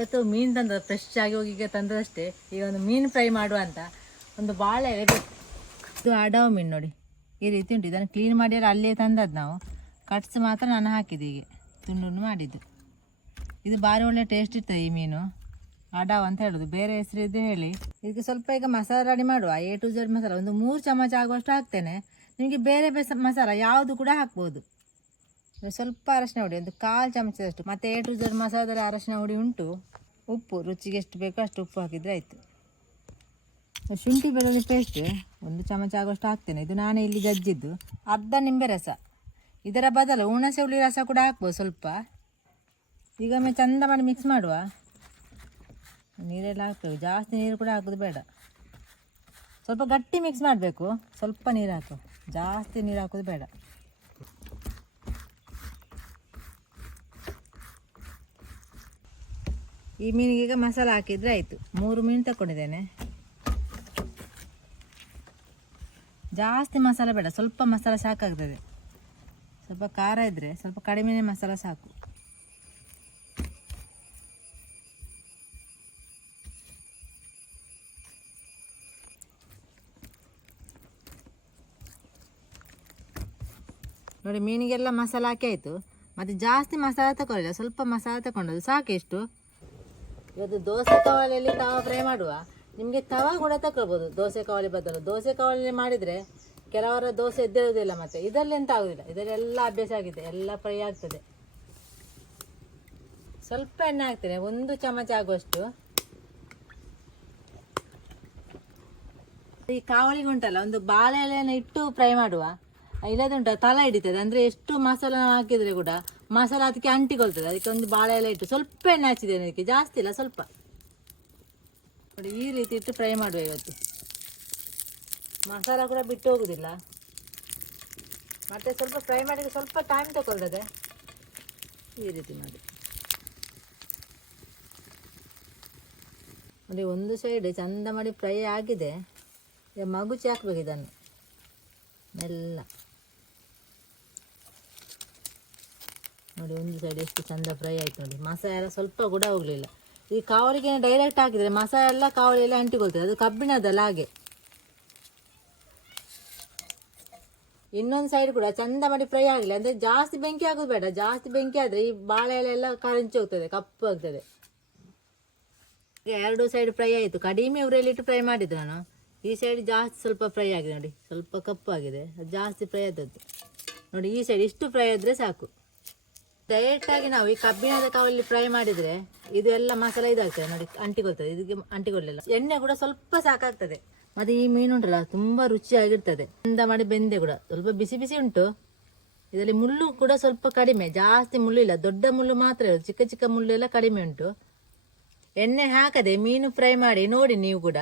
ಇವತ್ತು ಮೀನು ತಂದ ಫ್ರೆಶ್ ಆಗಿ ಹೋಗಿ ಈಗ ತಂದದಷ್ಟೇ. ಈಗ ಒಂದು ಮೀನು ಫ್ರೈ ಮಾಡುವ ಅಂತ. ಒಂದು ಬಾಳೆ ಎಲೆ ಇದು ಅಡವ ಮೀನು ನೋಡಿ. ಈ ರೀತಿ ಉಂಟು. ಇದನ್ನು ಕ್ಲೀನ್ ಮಾಡಿ ಅಲ್ಲೇ ತಂದದ್ದು ನಾವು. ಕಟ್ಸ್ ಮಾತ್ರ ನಾನು ಹಾಕಿದ್ದು ಹೀಗೆ. ತುಂಡು ಮಾಡಿದ್ದು. ಇದು ಭಾರಿ ಒಳ್ಳೆ ಟೇಸ್ಟ್ ಇರ್ತದೆ ಈ ಮೀನು. ಅಡಾವ್ ಅಂತ ಹೇಳೋದು. ಬೇರೆ ಹೆಸರು ಇದ್ದು ಹೇಳಿ. ಇದಕ್ಕೆ ಸ್ವಲ್ಪ ಈಗ ಮಸಾಲ ರೆಡಿ ಮಾಡುವ. A to Z masala. ಒಂದು ಮೂರು ಚಮಚ ಆಗುವಷ್ಟು ಹಾಕ್ತೇನೆ. ನಿಮಗೆ ಬೇರೆ ಬೇಸ ಮಸಾಲ ಯಾವುದು ಕೂಡ ಹಾಕ್ಬೋದು. ಸ್ವಲ್ಪ ಅರಶಿನ ಹುಡಿ, ಒಂದು ಕಾಲು ಚಮಚದಷ್ಟು, ಮತ್ತು ಎ ಟು ಜೆಡ್ ಮಸಾಲದಲ್ಲಿ ಅರಶಿನ ಹುಡಿ ಉಂಟು. ಉಪ್ಪು, ರುಚಿಗೆ ಎಷ್ಟು ಬೇಕೋ ಅಷ್ಟು ಉಪ್ಪು ಹಾಕಿದರೆ ಆಯಿತು. ಶುಂಠಿ ಬೆಳ್ಳುಳ್ಳಿ ಪೇಸ್ಟ್ ಒಂದು ಚಮಚ ಆಗುವಷ್ಟು ಹಾಕ್ತೇನೆ. ಇದು ನಾನೇ ಇಲ್ಲಿ ಗಜ್ಜಿದ್ದು ಅರ್ಧ ನಿಂಬೆ ರಸ. ಇದರ ಬದಲು ಹುಣಸೆ ಹುಳಿ ರಸ ಕೂಡ ಹಾಕ್ಬೋದು ಸ್ವಲ್ಪ. ಈಗ ಒಮ್ಮೆ ಚಂದ ಮಾಡಿ ಮಿಕ್ಸ್ ಮಾಡುವ. ನೀರೆಲ್ಲ ಹಾಕ್ತೇವೆ ಜಾಸ್ತಿ ನೀರು ಕೂಡ ಹಾಕೋದು ಬೇಡ. ಸ್ವಲ್ಪ ಗಟ್ಟಿ ಮಿಕ್ಸ್ ಮಾಡಬೇಕು. ಸ್ವಲ್ಪ ನೀರು ಹಾಕು ಜಾಸ್ತಿ ನೀರು ಹಾಕೋದು ಬೇಡ. ಈ ಮೀನಿಗೆ ಈಗ ಮಸಾಲ ಹಾಕಿದರೆ ಆಯಿತು. ಮೂರು ಮೀನು ತಗೊಂಡಿದ್ದೇನೆ ಜಾಸ್ತಿ ಮಸಾಲೆ ಬೇಡ, ಸ್ವಲ್ಪ ಮಸಾಲ ಸಾಕಾಗ್ತದೆ. ಸ್ವಲ್ಪ ಖಾರ ಇದ್ದರೆ ಸ್ವಲ್ಪ ಕಡಿಮೆನೇ ಮಸಾಲ ಸಾಕು. ನೋಡಿ, ಮೀನಿಗೆಲ್ಲ ಮಸಾಲ ಹಾಕಿ ಆಯಿತು. ಮತ್ತು ಜಾಸ್ತಿ ಮಸಾಲ ತಗೊಳ್ಳಿಲ್ಲ ಸ್ವಲ್ಪ ಮಸಾಲ ತಗೊಂಡದ್ದು ಸಾಕೆಷ್ಟು ಇವತ್ತು ದೋಸೆ ಕವಾಲಿಯಲ್ಲಿ ತವ ಫ್ರೈ ಮಾಡುವ? ನಿಮಗೆ ತವ ಕೂಡ ತಗೊಳ್ಬೋದು ದೋಸೆ ಕವಲಿ ಬದಲು. ದೋಸೆ ಕವಲಿ ಮಾಡಿದರೆ ಕೆಲವರ ದೋಸೆ ಎದ್ದಿರೋದಿಲ್ಲ ಮತ್ತೆ. ಇದರಲ್ಲಿ ಎಂತ ಆಗೋದಿಲ್ಲ? ಇದರೆಲ್ಲ ಅಭ್ಯಾಸ ಆಗಿದೆ, ಎಲ್ಲ ಫ್ರೈ ಆಗ್ತದೆ. ಸ್ವಲ್ಪ ಎಣ್ಣೆ ಹಾಕ್ತೇನೆ, ಒಂದು ಚಮಚ ಆಗುವಷ್ಟು. ಈ ಕಾವಳಿಗೆ ಉಂಟಲ್ಲ, ಒಂದು ಬಾಳೆ ಇಟ್ಟು ಫ್ರೈ ಮಾಡುವ. ಇಲ್ಲದುಂಟ ತಲೆ ಹಿಡಿತದೆ. ಅಂದರೆ ಎಷ್ಟು ಮಸಾಲ ಹಾಕಿದರೆ ಕೂಡ ಮಸಾಲ ಅದಕ್ಕೆ ಅಂಟಿಕೊಳ್ತದೆ. ಅದಕ್ಕೆ ಒಂದು ಬಾಳೆ ಎಲ್ಲ ಇಟ್ಟು ಸ್ವಲ್ಪ ಎಣ್ಣೆ ಹಚ್ಚಿದ್ದೇನೆ ಅದಕ್ಕೆ ಜಾಸ್ತಿ ಇಲ್ಲ, ಸ್ವಲ್ಪ. ನೋಡಿ, ಈ ರೀತಿ ಇಟ್ಟು ಫ್ರೈ ಮಾಡುವ ಇವತ್ತು. ಮಸಾಲ ಕೂಡ ಬಿಟ್ಟು ಹೋಗುದಿಲ್ಲ. ಮತ್ತೆ ಸ್ವಲ್ಪ ಫ್ರೈ ಮಾಡಿದ್ರೆ ಸ್ವಲ್ಪ ಟೈಮ್ ತಗೊಳ್ತದೆ. ಈ ರೀತಿ ಮಾಡಿ. ನೋಡಿ, ಒಂದು ಸೈಡ್ ಚಂದ ಮಾಡಿ ಫ್ರೈ ಆಗಿದೆ. ಈಗ ಮಗುಚಿ ಹಾಕ್ಬೇಕು ಇದನ್ನು. ಮೆಲ್ಲ. ನೋಡಿ, ಒಂದು ಸೈಡ್ ಎಷ್ಟು ಚಂದ ಫ್ರೈ ಆಯ್ತು ನೋಡಿ. ಮಸಾಲೆ ಎಲ್ಲ ಸ್ವಲ್ಪ ಕೂಡ ಹೋಗಲಿಲ್ಲ. ಈ ಕಾವಲಿಗೆ ಡೈರೆಕ್ಟ್ ಹಾಕಿದರೆ ಮಸಾಲೆ ಎಲ್ಲ ಕಾವಲಿ ಎಲ್ಲ ಅಂಟಿಕೊಳ್ತದೆ. ಅದು ಕಬ್ಬಿಣದಲ್ಲ ಹಾಗೆ. ಇನ್ನೊಂದು ಸೈಡ್ ಕೂಡ ಚಂದ ಮಾಡಿ ಫ್ರೈ ಆಗಲಿ ಅಂದರೆ ಜಾಸ್ತಿ ಬೆಂಕಿ ಆಗೋದು ಬೇಡ. ಜಾಸ್ತಿ ಬೆಂಕಿ ಆದರೆ ಈ ಬಾಳೆ ಎಲೆ ಎಲ್ಲ ಕರಂಚಿ ಹೋಗ್ತದೆ, ಕಪ್ಪು ಆಗ್ತದೆ. ಎರಡು ಸೈಡ್ ಫ್ರೈ ಆಯಿತು. ಕಡಿಮೆ ಉರಿಯಲ್ಲಿಟ್ಟು ಫ್ರೈ ಮಾಡಿದ್ದು ನಾನು. ಈ ಸೈಡ್ ಜಾಸ್ತಿ ಸ್ವಲ್ಪ ಫ್ರೈ ಆಗಿದೆ ನೋಡಿ. ಸ್ವಲ್ಪ ಕಪ್ಪು ಆಗಿದೆ. ಅದು ಜಾಸ್ತಿ ಫ್ರೈ ಆದದ್ದು. ನೋಡಿ, ಈ ಸೈಡ್ ಇಷ್ಟು ಫ್ರೈ ಆದರೆ ಸಾಕು. ಡೈರೆಕ್ಟಾಗಿ ನಾವು ಈ ಕಬ್ಬಿಣದ ಕಾವಲ್ಲಿ ಫ್ರೈ ಮಾಡಿದರೆ ಇದು ಎಲ್ಲ ಮಸಾಲೆ ಇದಾಗ್ತದೆ ನೋಡಿ, ಅಂಟಿಕೊಳ್ತದೆ. ಇದಕ್ಕೆ ಅಂಟಿಕೊಳ್ಳಿಲ್ಲ ಎಣ್ಣೆ ಕೂಡ ಸ್ವಲ್ಪ ಸಾಕಾಗ್ತದೆ. ಮತ್ತು ಈ ಮೀನು ಉಂಟಲ್ಲ ತುಂಬ ರುಚಿಯಾಗಿರ್ತದೆ. ಚಂದ ಮಾಡಿ ಬೆಂದೆ ಕೂಡ, ಸ್ವಲ್ಪ ಬಿಸಿ ಬಿಸಿ ಉಂಟು. ಇದರಲ್ಲಿ ಮುಳ್ಳು ಕೂಡ ಸ್ವಲ್ಪ ಕಡಿಮೆ, ಜಾಸ್ತಿ ಮುಳ್ಳು ಇಲ್ಲ ದೊಡ್ಡ ಮುಳ್ಳು ಮಾತ್ರ ಇರೋದು ಚಿಕ್ಕ ಚಿಕ್ಕ ಮುಳ್ಳು ಎಲ್ಲ ಕಡಿಮೆ ಉಂಟು. ಎಣ್ಣೆ ಹಾಕದೆ ಮೀನು ಫ್ರೈ ಮಾಡಿ ನೋಡಿ ನೀವು ಕೂಡ.